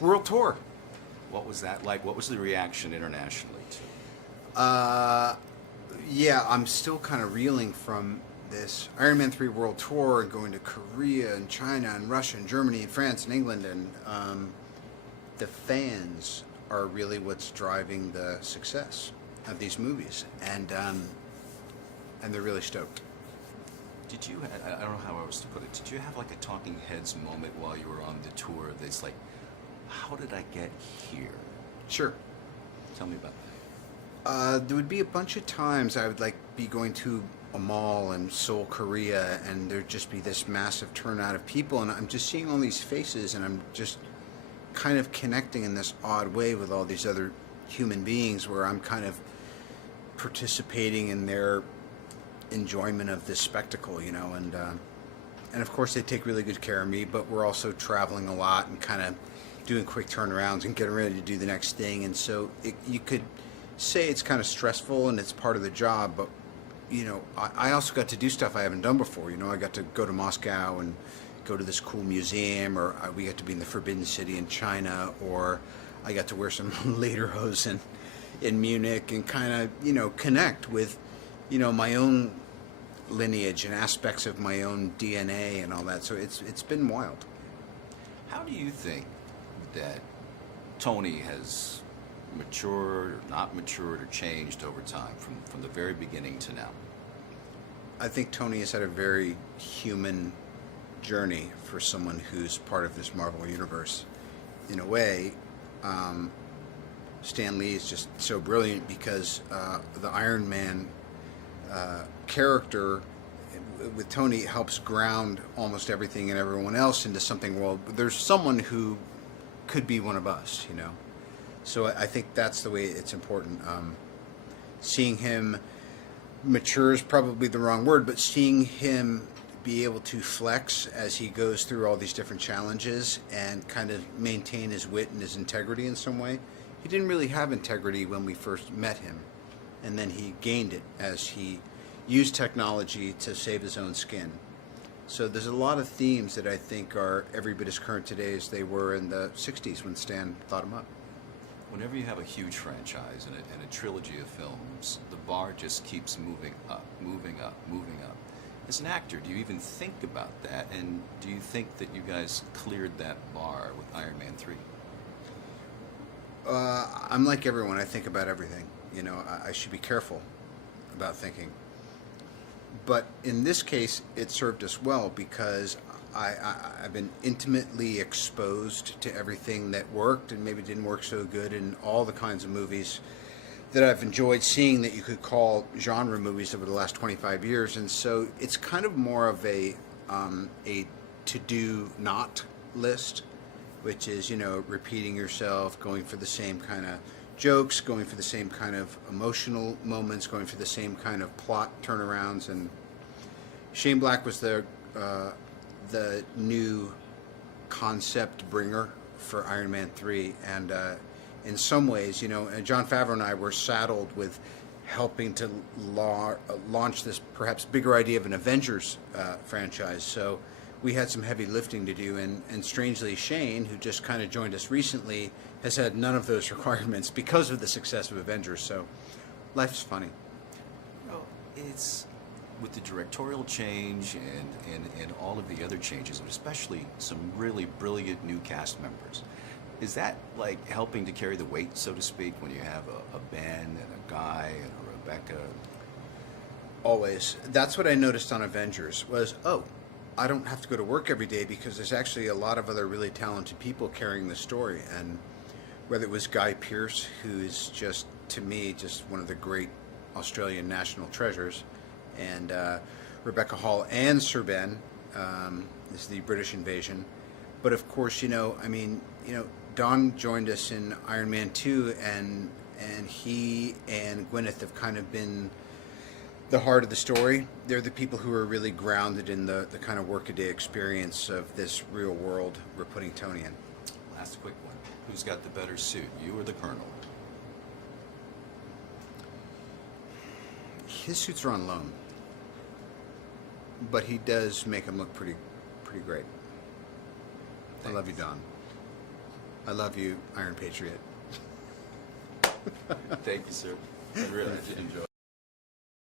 World tour. What was that like? What was the reaction internationally to? Yeah, I'm still kind of reeling from this Iron Man 3 World Tour and going to Korea and China and Russia and Germany and France and England, and the fans are really what's driving the success of these movies, and they're really stoked. Did you? I don't know how I was to put it. Did you have like a talking heads moment while you were on the tour? That's like, how did I get here? Sure. Tell me about that. There would be a bunch of times I would like be going to a mall in Seoul, Korea, and there'd just be this massive turnout of people, and I'm just seeing all these faces, and I'm just kind of connecting in this odd way with all these other human beings, where I'm kind of participating in their enjoyment of this spectacle, you know, and of course they take really good care of me, but we're also traveling a lot and kind of doing quick turnarounds and getting ready to do the next thing, and so you could say it's kind of stressful and it's part of the job, but you know, I also got to do stuff I haven't done before. You know, I got to go to Moscow and go to this cool museum, or we got to be in the Forbidden City in China, or I got to wear some lederhosen in Munich and kind of, you know, connect with, you know, my own lineage and aspects of my own DNA and all that. So it's been wild. How do you think that Tony has matured or not matured or changed over time from the very beginning to now? I think Tony has had a very human journey for someone who's part of this Marvel universe. In a way, Stan Lee is just so brilliant because the Iron Man character with Tony helps ground almost everything and everyone else into something. Well, there's someone who could be one of us, you know. So I think that's the way it's important. Seeing him mature is probably the wrong word, but seeing him be able to flex as he goes through all these different challenges and kind of maintain his wit and his integrity in some way. He didn't really have integrity when we first met him, and then he gained it as he used technology to save his own skin. So there's a lot of themes that I think are every bit as current today as they were in the 60s when Stan thought them up. Whenever you have a huge franchise and a trilogy of films, the bar just keeps moving up, moving up, moving up. As an actor, do you even think about that? And do you think that you guys cleared that bar with Iron Man 3? I'm like everyone. I think about everything. You know, I should be careful about thinking. But in this case, it served us well because I've been intimately exposed to everything that worked and maybe didn't work so good in all the kinds of movies that I've enjoyed seeing that you could call genre movies over the last 25 years. And so it's kind of more of a to-do not list, which is, you know, repeating yourself, going for the same kind of jokes, going for the same kind of emotional moments, going for the same kind of plot turnarounds. And Shane Black was the new concept bringer for Iron Man 3, and in some ways, you know, and Jon Favreau and I were saddled with helping to launch this perhaps bigger idea of an Avengers franchise. So we had some heavy lifting to do, and strangely, Shane, who just kind of joined us recently, has had none of those requirements because of the success of Avengers. So life's funny. Well, it's with the directorial change and all of the other changes, and especially some really brilliant new cast members. Is that like helping to carry the weight, so to speak, when you have a Ben and a Guy and a Rebecca? Always. That's what I noticed on Avengers was, I don't have to go to work every day because there's actually a lot of other really talented people carrying the story. And whether it was Guy Pearce, who is just, to me, just one of the great Australian national treasures, and Rebecca Hall and Sir Ben is the British invasion. But of course, you know, I mean, you know, Don joined us in Iron Man 2, and he and Gwyneth have kind of been the heart of the story. They're the people who are really grounded in the kind of workaday experience of this real world we're putting Tony in. Last quick one. Who's got the better suit, you or the Colonel? His suits are on loan, but he does make them look pretty great. I love you, Don. I love you, Iron Patriot. Thank you, sir. I really did enjoy it.